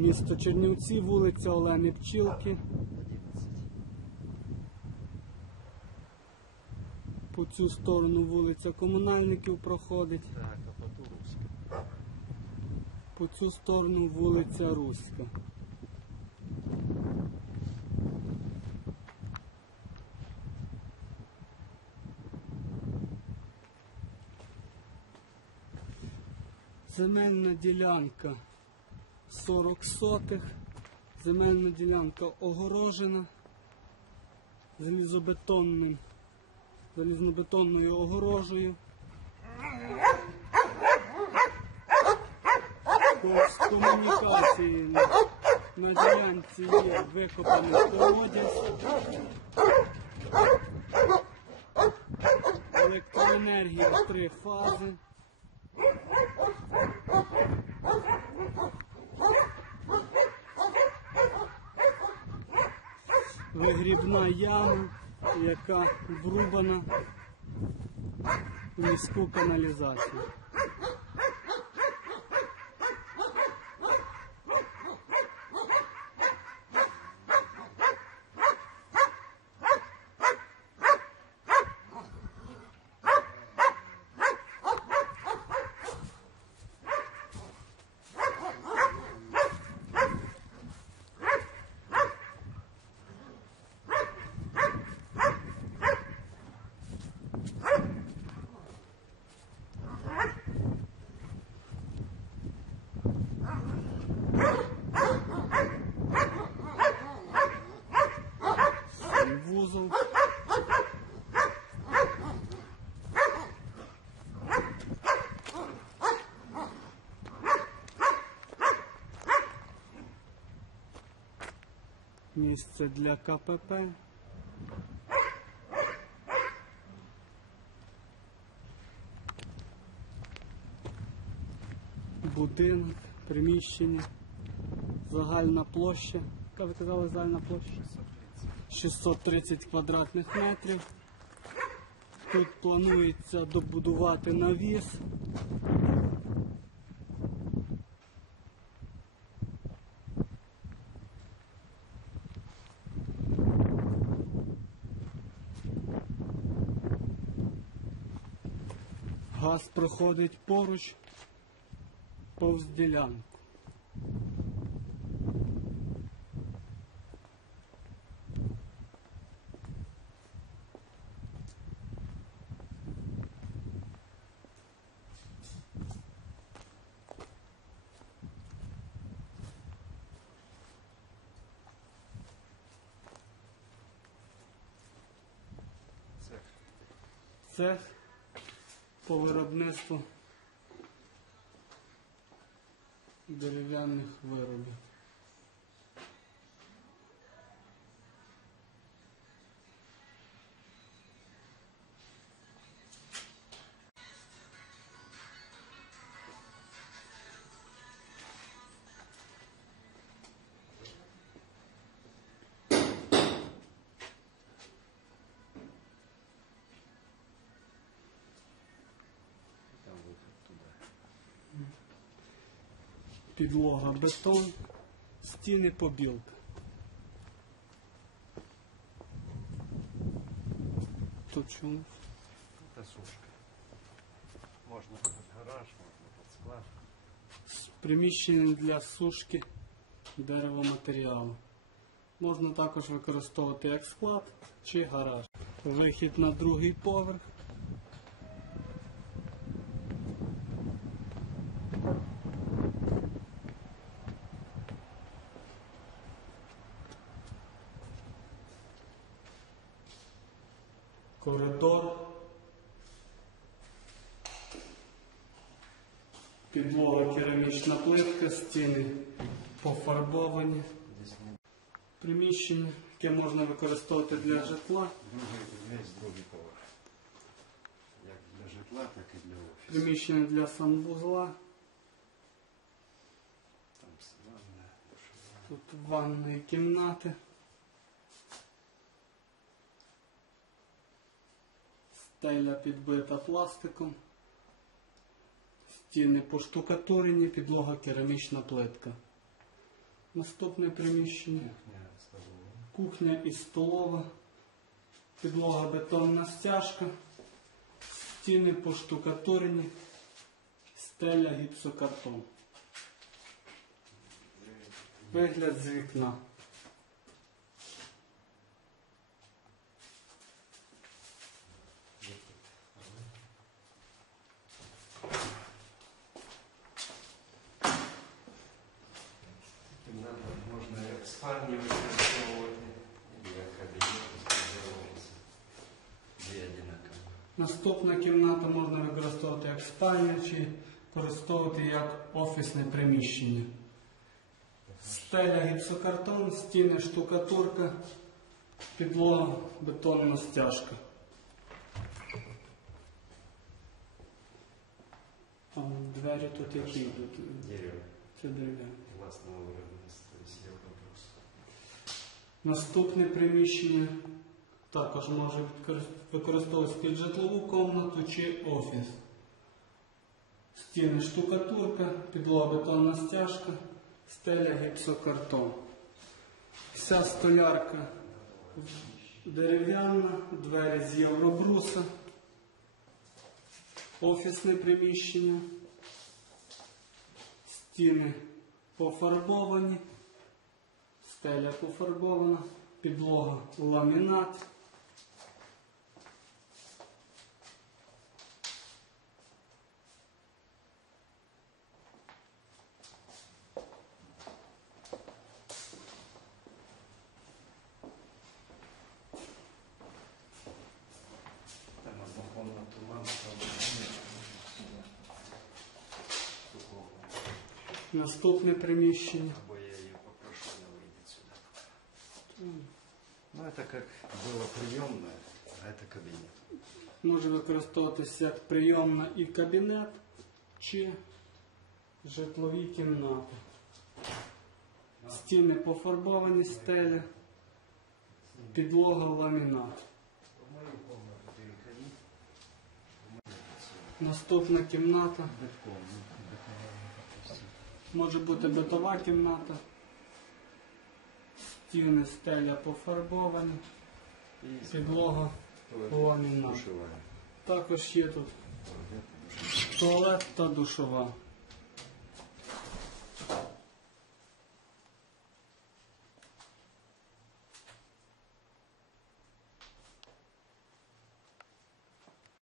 Місто Чернівці, вулиця Олени Пчілки. По цю сторону вулиця Комунальників проходить. Так, а потім Руська. По цю сторону вулиця Руська. Земельна ділянка 40 сотих. Земельна ділянка огорожена залізобетонним, залізнобетонною огорожею. З комунікації на, ділянці є викопаний колодязь. Електроенергія три фази. Вигрібна яма, яка врубана в міську каналізацію. Місце для КПП. Будинок, приміщення, загальна площа. Яка ви казали загальна площа? 630 квадратних метрів. Тут планується добудувати навіс. Газ проходить поруч повз ділянку. Цех. По виробництву дерев'яних виробів. Підлога бетон, стіни побілка. Тут чому? Це сушка. Можна під гараж, можна під склад. Приміщення для сушки деревоматеріалу. Можна також використовувати як склад чи гараж. Вихід на другий поверх. Коридор. Підлога керамічна плитка, стіни пофарбовані. Приміщення, яке можна використовувати для житла. Як для житла, так і для офісу. Приміщення для санвузла. Тут ванної кімнати. Стеля підбита пластиком. Стіни поштукатурені, підлога керамічна плитка. Наступне приміщення. Кухня. І столова. Підлога бетонна стяжка. Стіни поштукатурені. Стеля гіпсокартон. Вигляд з вікна. Кімната можна як спальні використовувати, і кабінет використовуватися. Дві одинакові. Наступна кімната можна використовувати як спальня чи використовувати як офісне приміщення. Стеля гіпсокартон, стіни штукатурка, підлога бетонна стяжка. А двері тут які йдуть? Дерево Це дерев'яні. власного виробництва. Наступне приміщення також може використовуватися під житлову комнату чи офіс. Стіни штукатурка, підлога бетонна стяжка, стеля гіпсокартон. Вся столярка дерев'яна, двері з євробруса, офісне приміщення, стіни пофарбовані. Стеля пофарбована, підлога ламінат. Наступне приміщення. Використовуватися як прийомна і кабінет, чи житлові кімнати. Стіни пофарбовані, стеля, підлога ламінат. Наступна кімната може бути битова кімната. Стіни, стеля пофарбовані, підлога ламінат. Також є тут туалет та душова.